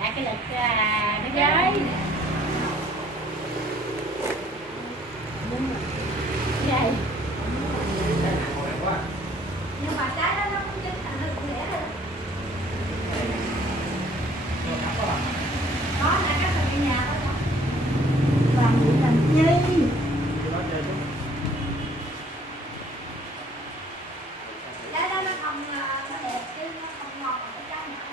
Đạt cái lịch nó giới. Vậy. Nhưng mà trái đó nó cũng chín thành nó cũng rẻ rồi. Đó là các phần trong nhà thôi. Làm gì làm chi? Trái đó nó không nó đẹp chứ nó không ngon bằng cái trái nhỏ.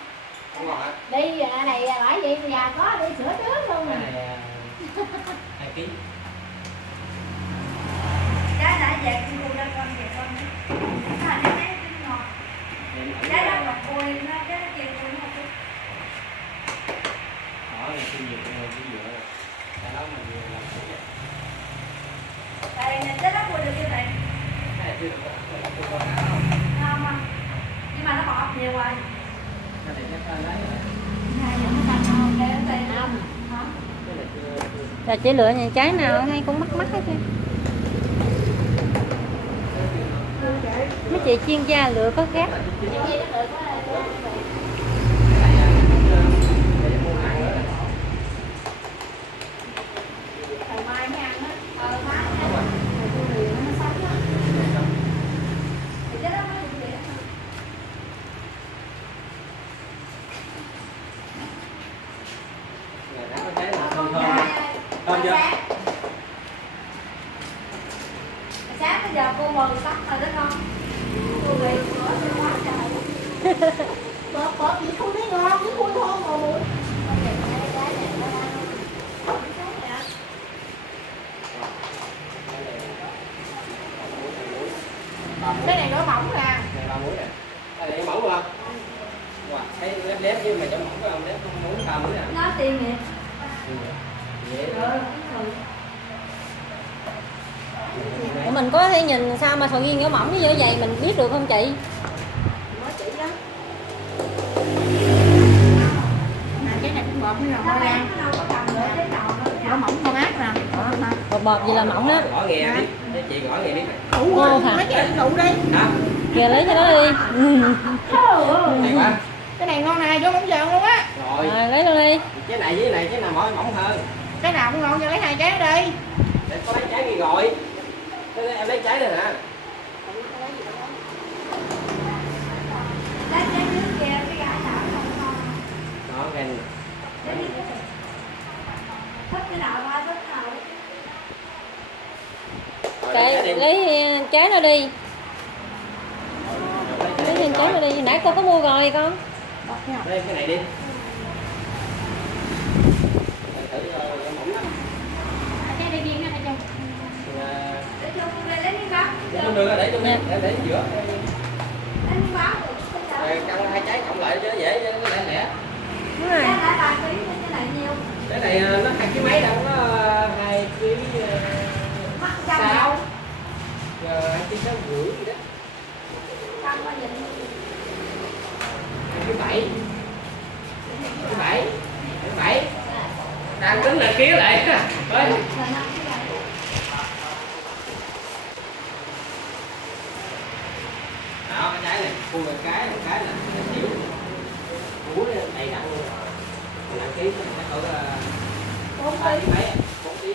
Không ngon hả? Đi này bởi vậy bây giờ có đi sửa trước luôn Cái nè. này 2 kg. Trái đã dẹp thì cô ra con dẹp con. Nó là trái chín ngon. Trái đó ngọt cùi nó trái nó chiều cùi nó một chút. Đó là kinh nghiệm cái dừa. Cái đó mình làm thử vậy. Đây nè trái đó cùi được như vậy. Cái này chưa được chưa có không? Ngon không? Nhưng mà nó bọt nhiều rồi. Cái này chắc là lấy. Hai giờ nó thành không? Để nó tê Không. hả? Cái này chưa. Là chỉ lựa những trái nào hay cũng mắc mắc hết trơn. Mấy chị chuyên gia lựa có khác. Chị nó được quá. Ngày mai mới ăn á. Má nó cùi liền nó sống á. Thì trái đó nó cũng vậy thôi. Này nó có trái là thơm Con thơm. trai Thơm chưa? sáng bây giờ cô mời tắt rồi đó con. Cô về cửa cho quá trời. Bọt bọt gì không thấy ngon, cái khui thơm mà muội. Cái này nó mỏng ra. Này 3 muối nè. Cái này mỏng không? Wow, thấy lép lép nhưng mà trong mỏng phải không? Lép không muối 3 muối nè. Nó tiền nè. Dễ. Ủa mình có thể nhìn sao mà sầu riêng nhỏ mỏng như vậy mình biết được không chị? Nó chỉ lắm. Cái này cũng bọt mới là Nó hoa bán lan. nó đâu có cầm nữa cái đầu Nó nó mỏng con ác nè. Đó. Bọt bọt gì là mỏng đó. Gõ nghe biết. Để chị gõ nghe biết này. Đủ Ngon quá. hả? Mấy cái đủ đi. Hả? Kìa lấy cho nó đi. Này quá. Cái này ngon nè, vô mỏng giòn luôn á. Rồi. Rồi lấy luôn đi. Trái này với này trái nào mỏng hơn. Cái nào cũng ngon cho lấy 2 trái ở đây. Để có lấy trái kia gọi. Em lấy trái đây nè. lấy cái nước kia cái gã nào không ngon. Đó khen. Lấy nước kia. Thích cái nào ba thích cái nào. Rồi, Kệ lấy trái nó đi. Lấy thêm trái nó đi. Nãy cô có mua rồi con. Bọt nha. Lấy cái này đi. Thử mỏng lắm. Cái đây viên nó ở trong. Để cho cô lấy miếng bắp. Để trong đường để trong để giữa. Lấy miếng bắp rồi. Căng 2 trái cộng lại cho nó dễ cho nó lẻ lẻ. Đúng Cái rồi. lại 3 kg cái này nhiều. Cái này nó 2 kg mấy đâu nó 2 kg Mắc trăm 6. Giờ 2 kg 6 rưỡi gì đó. trăm bao nhiêu. 2 kg 7. 7. 7. Đang tính là ký lại. Thôi. Là 5 kg. Đó cái trái này khui một cái là xỉu. Muối đầy đặn luôn. Còn nặng ký nó cỡ 4 3 kg. kg mấy 4 kg.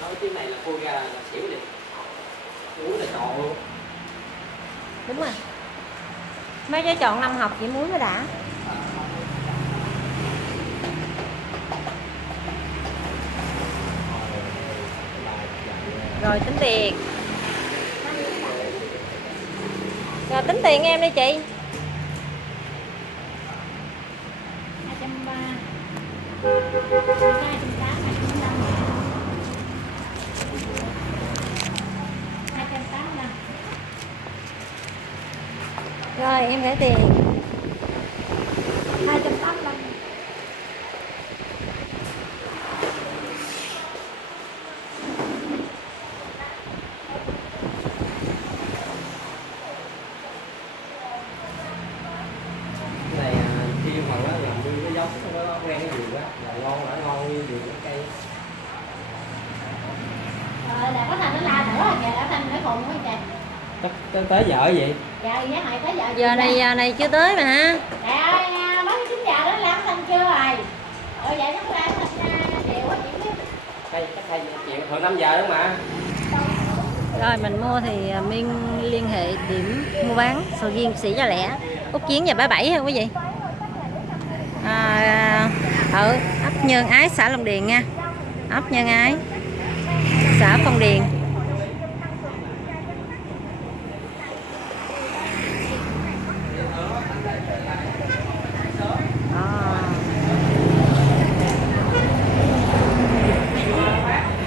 Đó cái này là khui ra là xỉu liền. Muối là tròn luôn. Đúng rồi. Mấy trái chọn 5 hộp chỉ muối mới đã. Rồi tính tiền. Rồi tính tiền em đi chị. 230. 280 285. 285. Rồi em để tiền. 285. Cái này chiên bằng nó làm như cái giống nó quen cái gì đó là ngon như gì cái cây. Rồi là có thành nó la nữa kìa, đã thành nó khùng quá kìa. Tới giờ cái gì? Dạ, giá này tới giờ. Giờ này chưa tới mà ha. Trời ơi, mấy cái trứng gà đó làm thành còn 5 giờ nữa mà. Rồi mình mua thì Miên liên hệ điểm mua bán sầu riêng Sĩ Gia Lẻ, Úc Chiến và Bãi Bảy ha quý vị. Ở ấp Nhân Ái, xã Long Điền nha. Ấp Nhân Ái, xã Phong Điền.